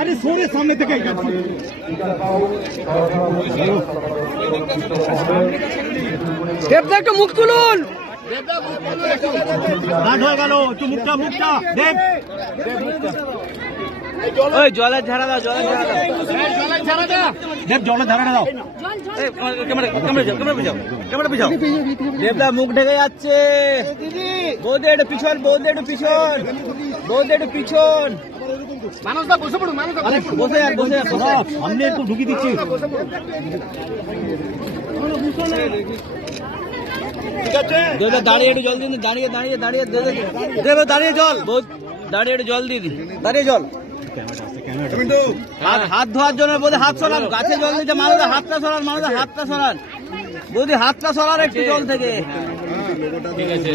আরে সরে সামনে থেকে দেবদা একটা মুখ তুলুন মুখটা ওই জলের জলের দেবদা মুখ ঢেকে যাচ্ছে। বৌদি একটু পিছন বৌদের একটু পিছন। বৌদি একটু পিছন। আরে বসে আর বসে আর বসে সামনে একটু ঢুকি দিচ্ছি। দাঁড়িয়ে একটু জল দিন দাঁড়িয়ে দাঁড়িয়ে দাঁড়িয়ে দাঁড়িয়ে জল। বহুত দাঁড়িয়ে একটু জল দিন দাঁড়িয়ে জল। হাত হাত ধোয়ার জন্য বৌদি হাত সরান গাছে জল দিতে মানুষের হাতটা সরান মানুষের হাতটা সরান। বৌদি হাতটা সরান একটু জল থেকে। ঠিক আছে